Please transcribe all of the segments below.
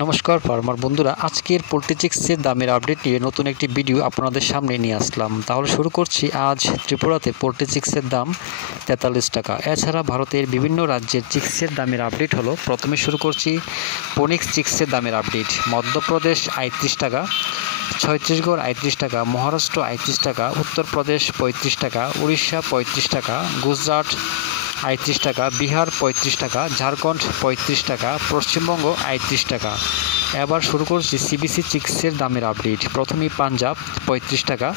নমস্কার ফার্মার বন্ধুরা, আজকের পোল্ট্রি চিক্সের দামের আপডেট নিয়ে নতুন একটি ভিডিও আপনাদের সামনে নিয়ে আসলাম। তাহলে শুরু করছি। আজ ত্রিপুরাতে পোল্ট্রি চিক্সের দাম 43 টাকা। এছাড়া ভারতের বিভিন্ন রাজ্যের চিক্সের দামের আপডেট হলো। প্রথমে শুরু করছি ফোনিক্স চিক্সের দামের আপডেট। মধ্যপ্রদেশ 38 টাকা, ছত্তিশগড় 38 টাকা, মহারাষ্ট্র 38 টাকা, উত্তরপ্রদেশ 35 টাকা, উড়িষ্যা 35 টাকা, গুজরাট 38 টাকা, বিহার 35 টাকা, ঝাড়খণ্ড 35 টাকা, পশ্চিমবঙ্গ 38 টাকা। এবার শুরু করছি সিবিসি চিক্সের দামের আপডেট। প্রথমেই পাঞ্জাব 35 টাকা,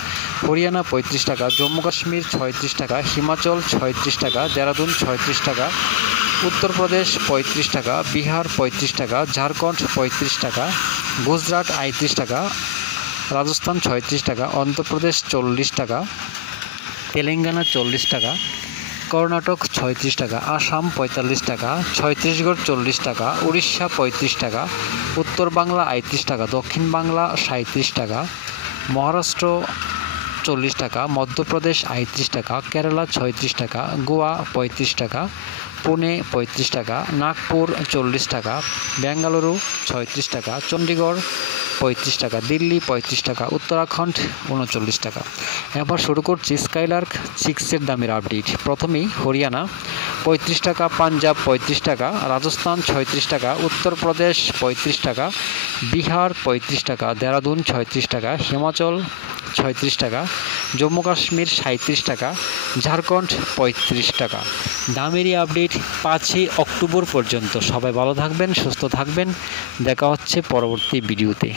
হরিয়ানা 35 টাকা, জম্মু কাশ্মীর 36 টাকা, হিমাচল 36 টাকা, দেরাদুন 36 টাকা, উত্তরপ্রদেশ 35 টাকা, বিহার 35 টাকা, ঝাড়খণ্ড 35 টাকা, গুজরাট 38 টাকা, রাজস্থান 36 টাকা, অন্ধ্রপ্রদেশ 40 টাকা, তেলেঙ্গানা 40 টাকা, কর্ণাটক 36 টাকা, আসাম 45 টাকা, ছত্তিশগড় 40 টাকা, উড়িষ্যা 35 টাকা, উত্তর বাংলা 38 টাকা, দক্ষিণ বাংলা 37 টাকা, মহারাষ্ট্র 40 টাকা, মধ্যপ্রদেশ 38 টাকা, কেরালা 36 টাকা, গোয়া 35 টাকা, পুনে 35 টাকা, নাগপুর 40 টাকা, বেঙ্গালুরু 36 টাকা, চণ্ডীগড় 35 টাকা, দিল্লি 35 টাকা, উত্তরাখণ্ড 39 টাকা। এবার শুরু করছি স্কাইলার্ক চিক্সের দামের আপডেট। প্রথমেই হরিয়ানা 35 টাকা, পাঞ্জাব 35 টাকা, রাজস্থান 36 টাকা, উত্তরপ্রদেশ 35 টাকা, বিহার 35 টাকা, দেরাদুন 36 টাকা, হিমাচল 36 টাকা, জম্মু কাশ্মীর 37 টাকা, ঝাড়খণ্ড 35 টাকা। দামেরই আপডেট 5ই অক্টোবর পর্যন্ত। সবাই ভালো থাকবেন, সুস্থ থাকবেন। দেখা হচ্ছে পরবর্তী ভিডিওতে।